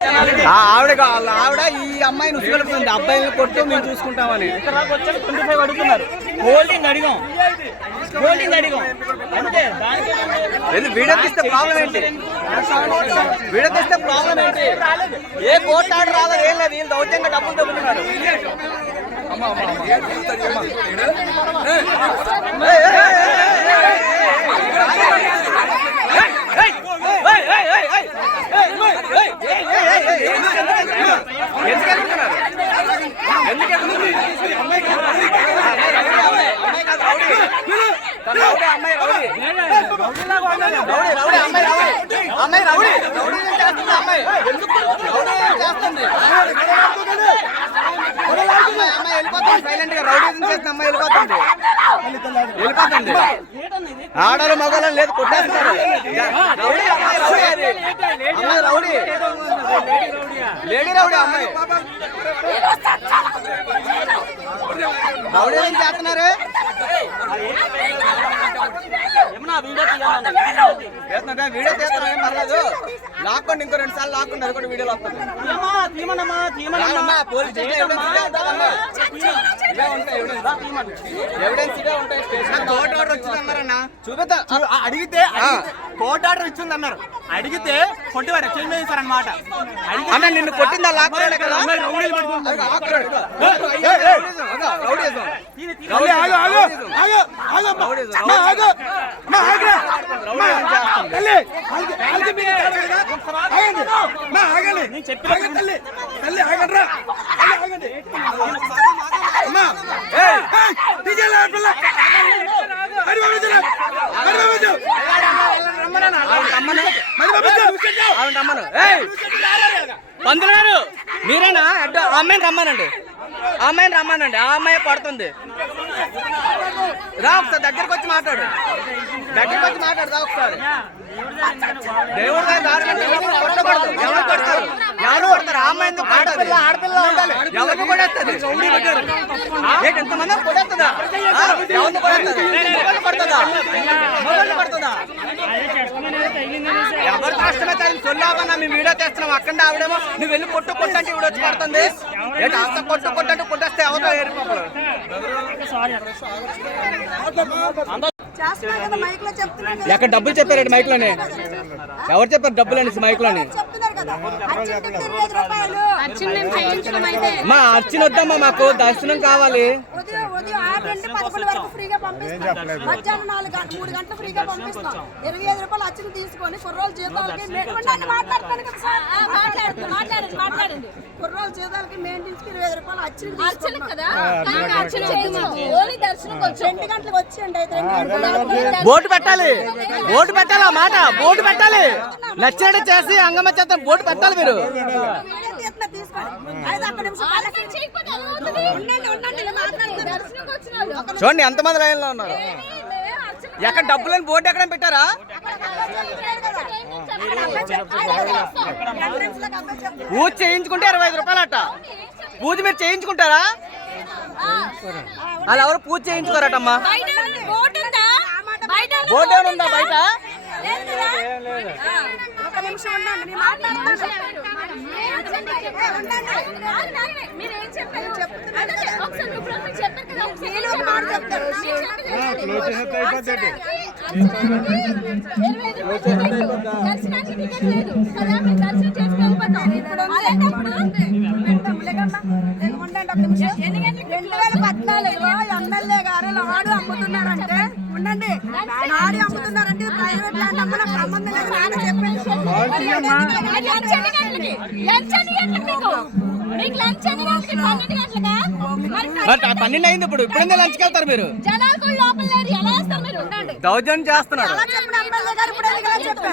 ఆవిడ ఆవిడ ఈ అమ్మాయిని ఉసుగలుపుతుంది, అబ్బాయిని కొట్టు మేము చూసుకుంటామని. ఇక్కడ దాకా వచ్చాక 25 అడుగుతున్నారు. హోల్డింగ్ అడిగాం అంతే. వీడియో తీస్తే ప్రాబ్లం ఏంటి? వీడియో తీస్తే ప్రాబ్లం ఏంటి? ఏ కోర్టు ఆర్డర్ రాదో ఏం లేదు, వీళ్ళు దౌర్జంగా డబ్బులు దొబ్బుతున్నారు. ఆడలు మగవాళ్ళని లేదు కొట్టేస్తున్నారు. రౌడీ లేడీ రౌడీ అమ్మాయి రౌడీ ఏం చేస్తున్నారు? వీడియో తీస్తున్నా ఏం పర్లేదు, లాక్కోండి, ఇంకో 2 సార్లు లాక్కోండి, అది కూడా వీడియోలో వస్తుంది. పోలీస్ కోర్టు ఆర్డర్ వచ్చిందన్నారన్న, చూపిస్తా. అడిగితే కోర్టు ఆర్డర్ ఇచ్చిందన్నారు, అడిగితే కొట్టివారు చేంజ్ చేశారనమాట. అన్న నిన్ను కొట్టిందా లాక్కోండి కదా? పంతులు గారు మీరేనా? అమ్మాయిని రమ్మానండి, అమ్మాయిని రమ్మానండి. ఆ అమ్మాయి పడుతుంది. రా ఒకసారి దగ్గరకు వచ్చి మాట్లాడు, రా ఒకసారి. దేవుడు కొట్టకూడదు. ఎవరు కొడతారు? ఎవరు కొడతారు? ఆ అమ్మాయి ఎందుకు కొడతారు? ఎవరికి కొడేస్తుంది? ఎంతమంది కొడేస్తుందా? ఎవరిని కొడేస్తుందా? మొబైల్ కొడుతుందా? ఎవరు కష్టమైతే అది సొల్లాపన్నా మేము వీడియో తెస్తున్నాం. అక్కడ ఆవిడేమో నువ్వు వెళ్ళి కొట్టంటే ఇవిడ వచ్చి పడుతుంది. అంత కొట్టంటే కొట్టేస్తే ఎవరితో ఏరిపోతారు? ఎక్కడ డబ్బులు చెప్పారండి మైక్ లోనే? ఎవరు చెప్పారు డబ్బులు అనేసి మైక్ లోనే? మా అర్చన వద్దమ్మా, మాకు దర్శనం కావాలి. బోటు పెట్టాలి, బోటు పెట్టాలి, ఆ మాట బోటు పెట్టాలి. నచ్చినట్టు చేసి అంగమ్మ చేత బోటు పెట్టాలి. మీరు చూడండి ఎంతమంది లైన్ లో ఉన్నారు. ఎక్కడ డబ్బులని బోర్డు ఎక్కడ పెట్టారా? పూజ చేయించుకుంటే 25 రూపాయలు అట్ట. పూజ మీరు చేయించుకుంటారా? అలా ఎవరు పూజ చేయించుకోరటమ్మా. బోర్డు ఏమైనా ఉందా బయట? ఎమ్మెల్యే గారు లాడు అమ్ముతున్నారంటే ఉండండి, లారీ అమ్ముతున్నారంటే ప్రైవేట్ ల్యాండ్ అమ్మ నాకు సంబంధం లేదు. నాన్న చెప్పండి 12 అయింది. ఇప్పుడు లంచ్కి వెళ్తారు మీరు? దౌర్జన్యం చేస్తున్నారు.